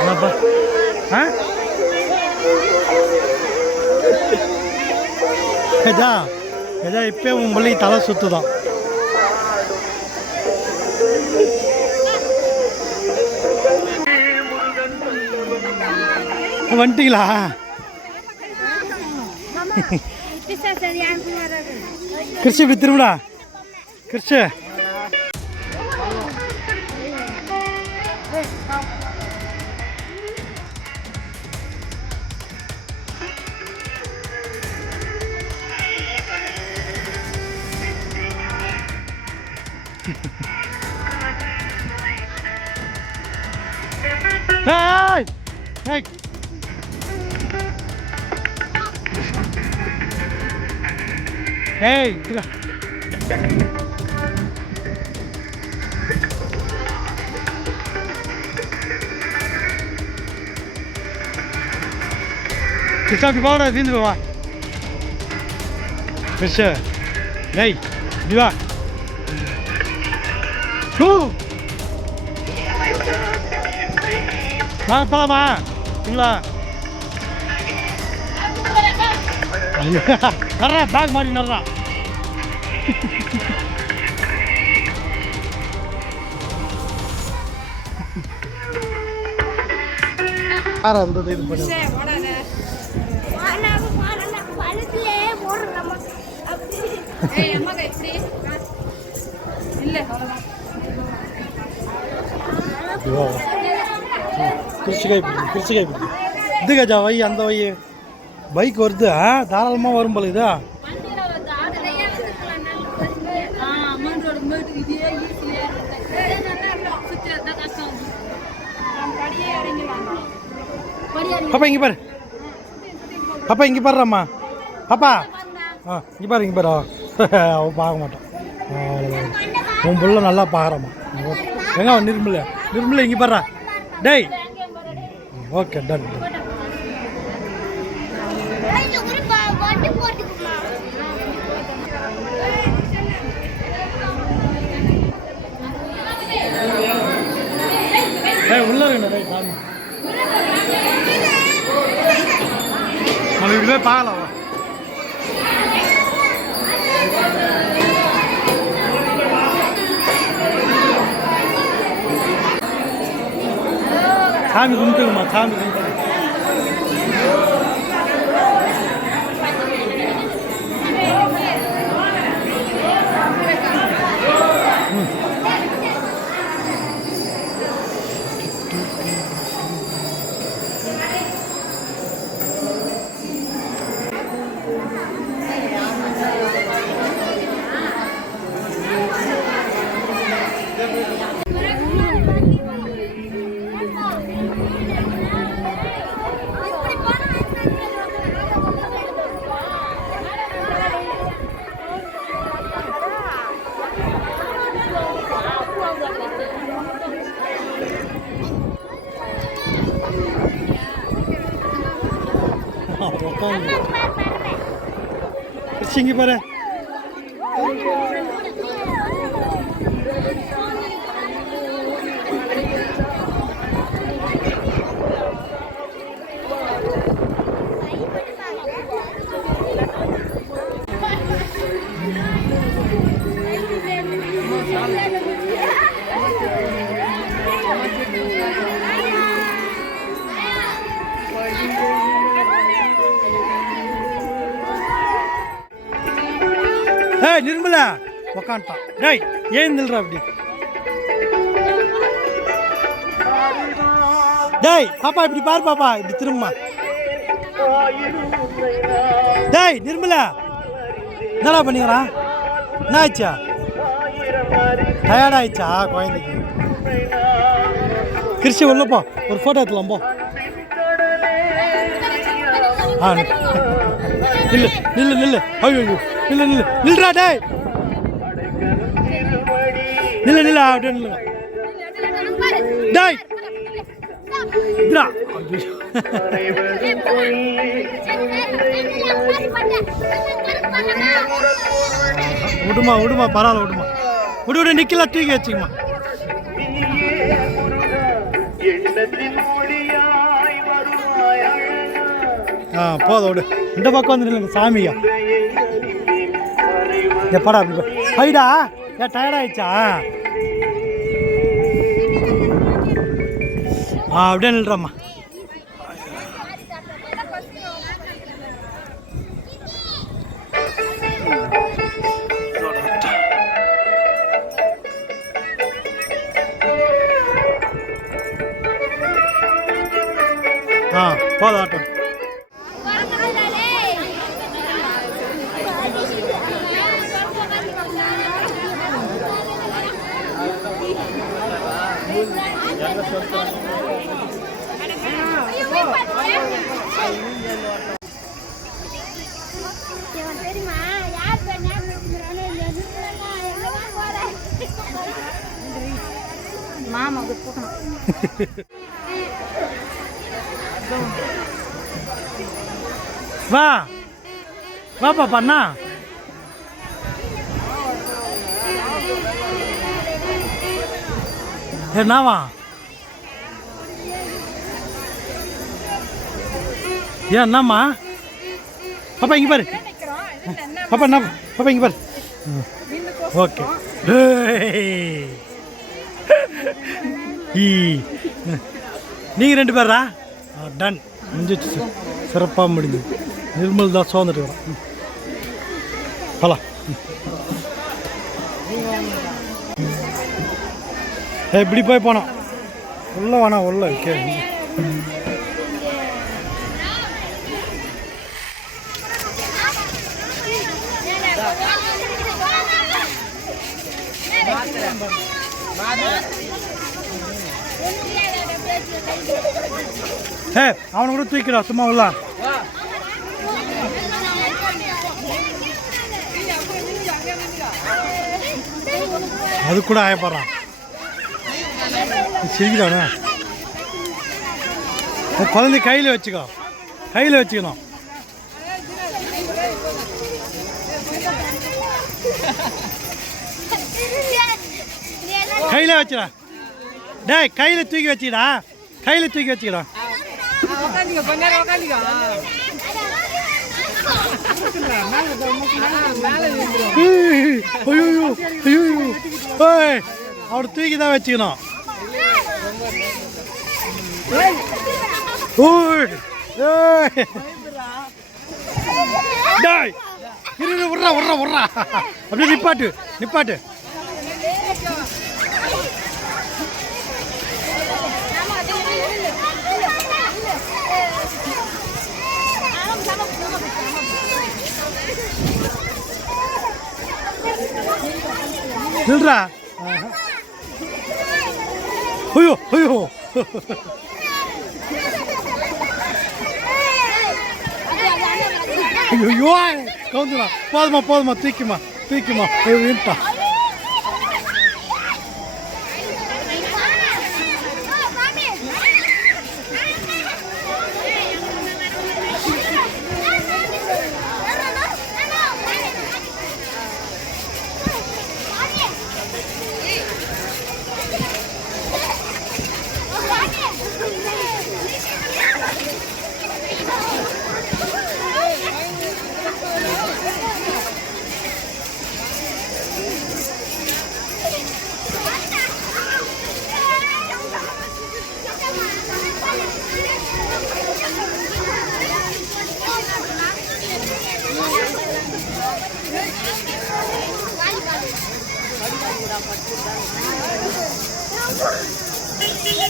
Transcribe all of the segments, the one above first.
என்னப்பா கஜா கஜா இப்போயே உன் பிள்ளைக்கு தலை சுற்றுதான். வந்துட்டீங்களா? கிருஷ்ண இப்படி திரும்படா Krishna. Hey! Hey! Hey! Kita di bawah sini bawah. Bisa. Hey, di bawah. போலாமா இல்லா நர்றா பேக் மாதிரி நர்றா. இது பண்ணு கிருஷிகாய் பிடிச்சி இது கஜா வை அந்த வை பைக் வருது தாராளமாக வரும் போல இதா. பாப்பா இங்கே பாரு பாப்பா இங்கே பாருறாம்மா பாப்பா இங்கே பாரு இங்கே பாரு அவன் பார்க்க மாட்டான். உன் புள்ள நல்லா பார்க்குறாம்மா. எங்க நிர்மலை இங்கே பாடுறா டேய். Okay done. உள்ள இருக்கு சாமி நம்ம இப்படியே பார்க்கலாம். சாமி கும்பிட்டுமா சாமி கும்பிட்டு. Sini pada. நிர்மலா உக்காண்டான். டேய் ஏன் நில்றா அப்படி? டேய் பாப்பா இப்படி பாரு பாப்பா இப்படி திரும்ப. டேய் நிர்மலா என்னடா பண்ணிக்கிறான்? என்ன ஆயிடுச்சா? டயர்ட் ஆயிடுச்சா குழந்தைக்கு? கிருஷி உள்ள போ ஒரு ஃபோட்டோ எடுத்துலாம் போ. நில்லு நில்லு நில்லு. ஐயோ நில்லு நில்லு நில்றா டேய். நில்லு நில்லு அப்படியே நில்லு டேய். இதுடா விடுமா விடுமா பரவாயில்ல விடுமா விடு விடு நிக்கல தூக்கி வச்சுக்கமா போதும் விடு இந்த பக்கம் வந்துடுங்க சாமியா எப்படா அப்படி ஐடா ஏன் டயர்டாயிடுச்சா அப்படியே நில்றம்மா போதும் ஆட்டம் மாமா வா வா பாப்பா அண்ணா என்னவா ஏன் என்னம்மா பாப்பா இங்கே பாரு பாப்பா என்ன பாப்பா இங்கே பாரு ஓகே நீங்கள் 2 பேரா டன் முடிஞ்சிச்சு சிறப்பாக முடிஞ்சது நிர்மல் தான் சோர்ந்துட்டு வரோம் போலாம் இப்படி போய் போனோம் உள்ள வேணாம் உள்ள ஓகே அவனை கூட தூக்கிடா சும்மா உள்ள அது கூட ஆயப்படுறான் சிரிக்கிறானே குழந்தை கையில் வச்சுக்கோ கையில் வச்சுக்கணும் கையில் வச்சுடா டேய் கையில் தூக்கி வச்சுக்கடா கையில் தூக்கி வச்சுக்கடா அவரை தூக்கி தான் வச்சுக்கணும் விட்றா விட்றா விட்றா அப்படியே நிப்பாட்டு நிப்பாட்டு நில்றா ஐயோ ஐயோ ஐயோ கவுந்துடா போதுமா போதுமா தூக்கிமா தூக்கிமா வீட்டா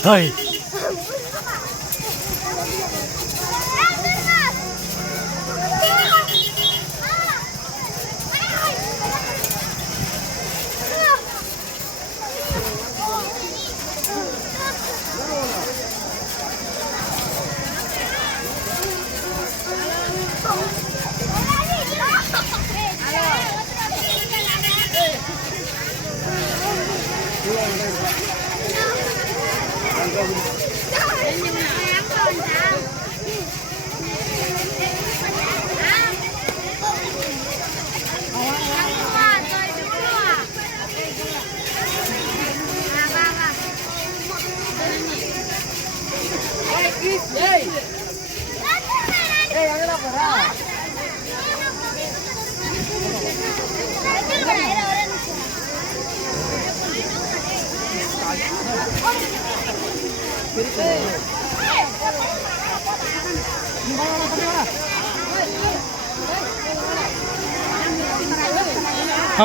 Hai.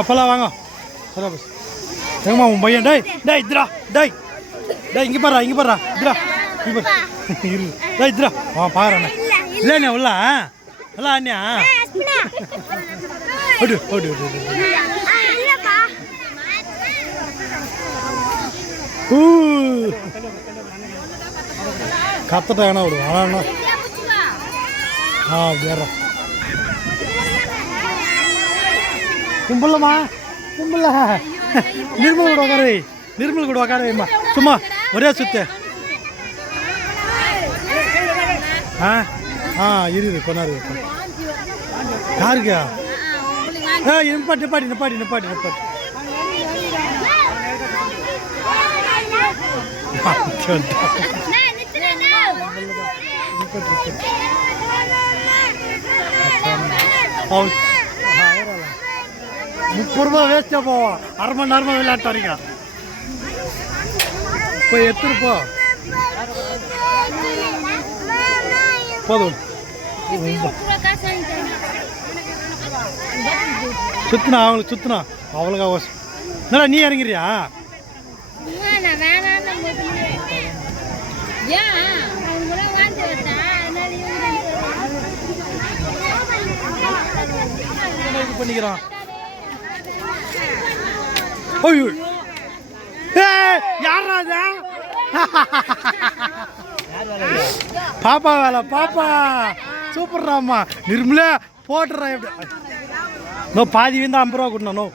போலாம் வாங்க. சரி பஸ் எங்கம்மா உன் பையன்? டேய் டேய் இத்ரா டேய் டேய் இங்கே பாரு இத்ரா இரு டேய் இத்ரா பாருண்ணே இல்லைண்ணே உள்ள நல்லா அண்ணியா ஓடு ஓடு கத்தட்டாங்கண்ணா விடுவோம் ஆனால் வேற கும்பலம்மா கும்பல நிர்மல் கூட உக்காரேம்மா சும்மா ஒரே சுத்து இருக்குது கொண்டாரு யாருக்கா நிப்பாட்டி ₹30 வேஸ்டா போவோம். அரை மணி நேரமா விளையாட்டு வரைக்கும் போய் எடுத்துருப்போ போதும். சுத்தினா அவங்களுக்கு சுத்தினா அவளுக்கு என்னடா நீ இறங்கிறியா? பண்ணிக்கிறான் யாரா பாப்பா வேலை பாப்பா சூப்பர்ராம்மா நிர்மலே போட்டுறா எப்படி பாதி வந்து ₹50 கொடுக்கணும்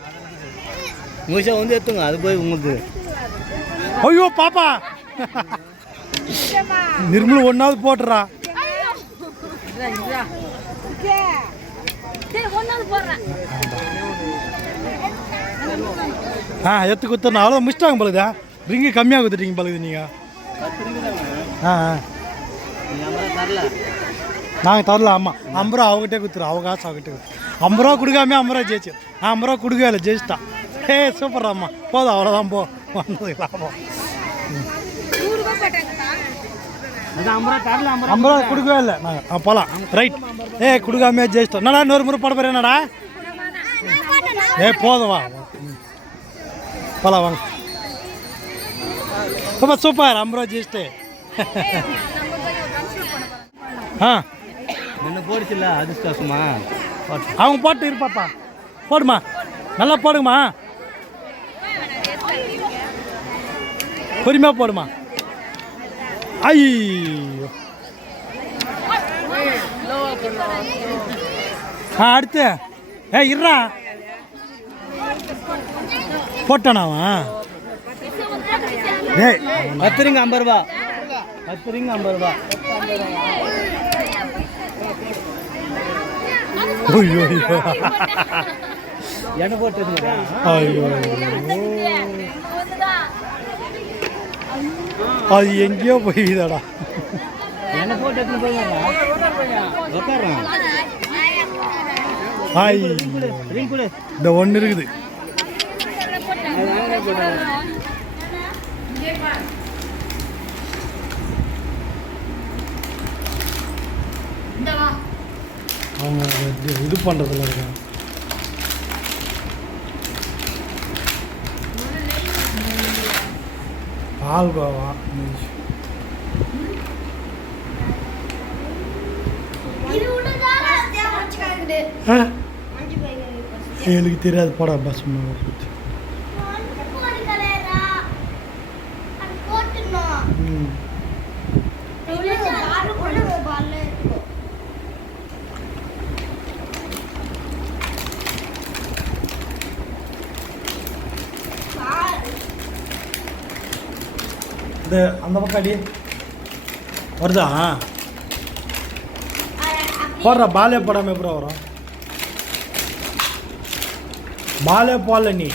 முழுசா வந்து எடுத்துங்க அது போய் உங்களுக்கு ஐயோ பாப்பா நிர்மல் ஒன்னாவது போட்டுறா எடுத்து கொடுத்துருந்தா அவ்வளோ முடிச்சிட்டாங்க பழுதா ரிங்கு கம்மியாக கொடுத்துட்டீங்க பழுது நீங்கள் நாங்கள் தரல ஆமாம் ₹50 அவங்ககிட்டே கொடுத்துரு அவங்க காசு அவங்ககிட்ட ₹50 கொடுக்காமே ₹50 ஜெயிச்சு நான் ₹50 கொடுக்கவே இல்லை ஜெயிச்சிட்டான் சூப்பர்ராம்மா போதும் அவ்வளோதான் போ வந்தது லாபம் ₹50 கொடுக்கவே இல்லை நாங்கள் போகலாம் ரைட் கொடுக்காமே ஜெயிச்சிட்டோம் என்னடா இன்னொரு முறை போட போகிறேன் என்னடா போதும் வா போகலாம் வாங்க ரொம்ப சூப்பர் ₹50 ஜெயிச்சிட்டு என்ன போடுச்சுல்ல அதிர்ஷ்டமா அவங்க போட்டு இருப்பாப்பா போடுமா நல்லா போடுமா பொறுமையாக போடுமா ஐயோ அடுத்து இருறா போட்டானாவா ₹10 ₹50 ₹10 ₹50 ஐயோ என்ன போட்டு ஐயோ அது எங்கேயோ போய்தாடா என்ன போட்டு இந்த ஒன்று இருக்குது அவங்க இது பண்ணுறதுல இருக்காங்க பால்கோவா எனக்கு தெரியாது போட பஸ் அந்த பக்கம் அடி வருதா போடுற பாலே போடாமல் எப்படி வரும் பாலே போடல நீ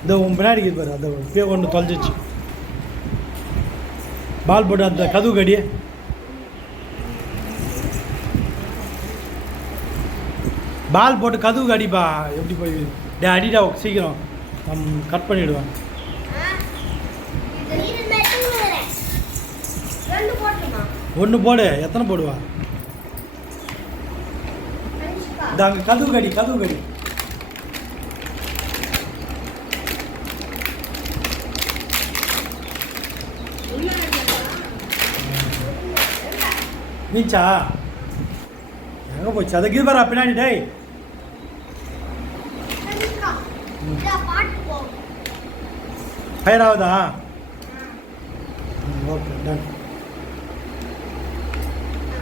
இந்த உன் பின்னாடி பாரு அந்த இப்பயே ஒன்று தொலைச்சிச்சு பால் போட்டு அந்த கதவு கடி பால் போட்டு கதவு அடிப்பா எப்படி போய் டே அடிடா சீக்கிரம் கட் பண்ணிவிடுவேன் ஒன்று போடு. எத்தனை போடுவா? இந்த அங்கே கதவு கடி, கதவு கடி. நீச்சா எங்கே போச்சு? அதை கீழ்பாரா பின்னாடி டேய். ஃபயர் ஆகுதா? Okay done.